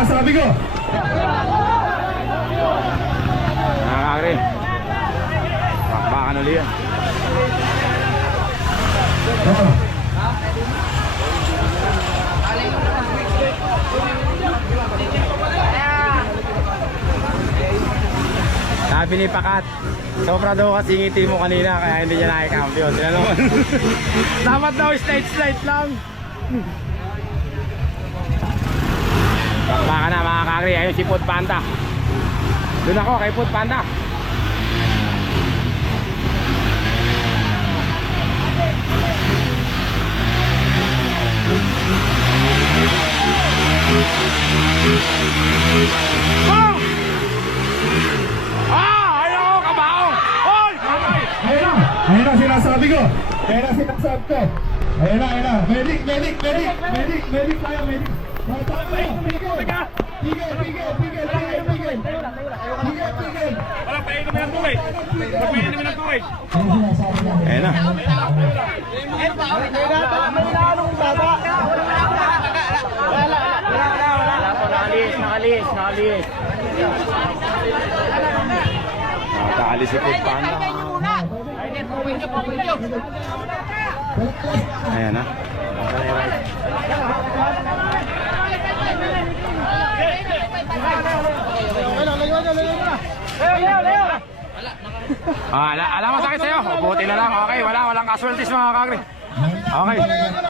sinasabi ko. Nakakagri. Bakbakan ulit yan. Sabi ni Pakat, sobra daw kasi ngiti mo kanina kaya hindi niya nakikampiyon. Sila naman. Dapat daw slide lang. Baka na mga kakri, ayun si Food Panda. Doon ako kay Food Panda. Oh! Ayaw! Kabaong! Hoy! Ayun na sinasabi ko. Ayun na sinasabi ko. Ayun na. Medic tayo, medic. Tigil. Walang painumin ng tubig. Walang painumin ng tubig. Ayun na. Nakalis. Nakakalis si Food Panda. Ayan na. Alam mo sakit sa'yo? Buti na lang. Okay, walang casualties mga kakri. Okay.